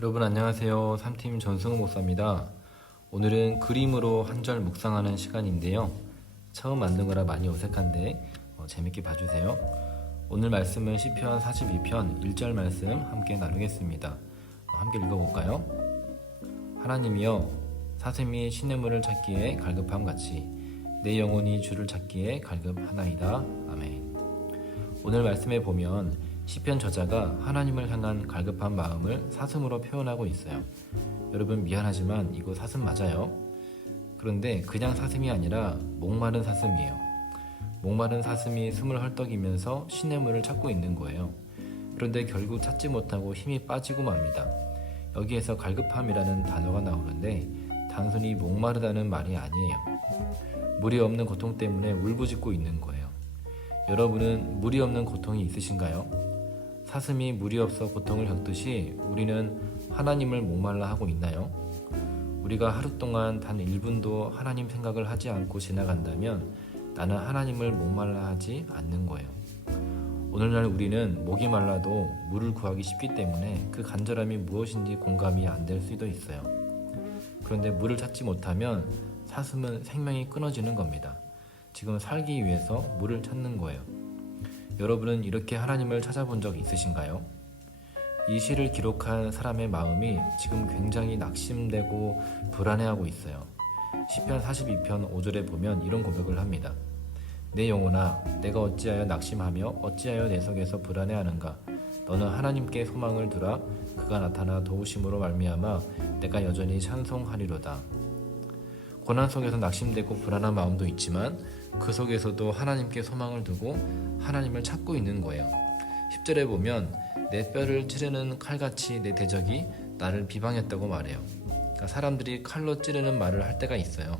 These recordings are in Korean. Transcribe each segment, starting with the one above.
여러분 안녕하세요. 3팀 전승우 목사입니다. 오늘은 그림으로 한 절 묵상하는 시간인데요. 처음 만든 거라 많이 어색한데 재밌게 봐주세요. 오늘 말씀은 시편 42편 1절 말씀 함께 나누겠습니다. 함께 읽어볼까요? 하나님이여 사슴이 시냇물을 찾기에 갈급함같이 내 영혼이 주를 찾기에 갈급하나이다. 아멘. 오늘 말씀에 보면 시편 저자가 하나님을 향한 갈급한 마음을 사슴으로 표현하고 있어요. 여러분 미안하지만 이거 사슴 맞아요? 그런데 그냥 사슴이 아니라 목마른 사슴이에요. 목마른 사슴이 숨을 헐떡이면서 시냇물을 찾고 있는 거예요. 그런데 결국 찾지 못하고 힘이 빠지고 맙니다. 여기에서 갈급함이라는 단어가 나오는데 단순히 목마르다는 말이 아니에요. 물이 없는 고통 때문에 울부짖고 있는 거예요. 여러분은 물이 없는 고통이 있으신가요? 사슴이 물이 없어 고통을 겪듯이 우리는 하나님을 목말라 하고 있나요? 우리가 하루 동안 단 1분도 하나님 생각을 하지 않고 지나간다면 나는 하나님을 목말라 하지 않는 거예요. 오늘날 우리는 목이 말라도 물을 구하기 쉽기 때문에 그 간절함이 무엇인지 공감이 안 될 수도 있어요. 그런데 물을 찾지 못하면 사슴은 생명이 끊어지는 겁니다. 지금 살기 위해서 물을 찾는 거예요. 여러분은 이렇게 하나님을 찾아본 적 있으신가요? 이 시를 기록한 사람의 마음이 지금 굉장히 낙심되고 불안해하고 있어요. 시편 42편 5절에 보면 이런 고백을 합니다. 내 영혼아, 내가 어찌하여 낙심하며 어찌하여 내 속에서 불안해하는가? 너는 하나님께 소망을 두라. 그가 나타나 도우심으로 말미암아 내가 여전히 찬송하리로다. 고난 속에서 낙심되고 불안한 마음도 있지만 그 속에서도 하나님께 소망을 두고 하나님을 찾고 있는 거예요. 10절에 보면 내 뼈를 찌르는 칼같이 내 대적이 나를 비방했다고 말해요. 그러니까 사람들이 칼로 찌르는 말을 할 때가 있어요.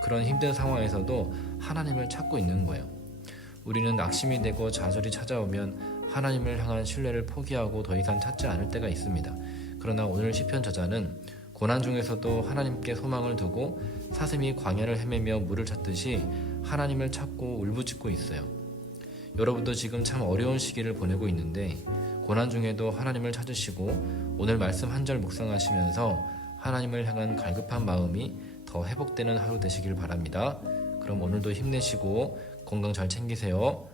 그런 힘든 상황에서도 하나님을 찾고 있는 거예요. 우리는 낙심이 되고 좌절이 찾아오면 하나님을 향한 신뢰를 포기하고 더 이상 찾지 않을 때가 있습니다. 그러나 오늘 시편 저자는 고난 중에서도 하나님께 소망을 두고 사슴이 광야를 헤매며 물을 찾듯이 하나님을 찾고 울부짖고 있어요. 여러분도 지금 참 어려운 시기를 보내고 있는데 고난 중에도 하나님을 찾으시고 오늘 말씀 한 절 묵상하시면서 하나님을 향한 갈급한 마음이 더 회복되는 하루 되시길 바랍니다. 그럼 오늘도 힘내시고 건강 잘 챙기세요.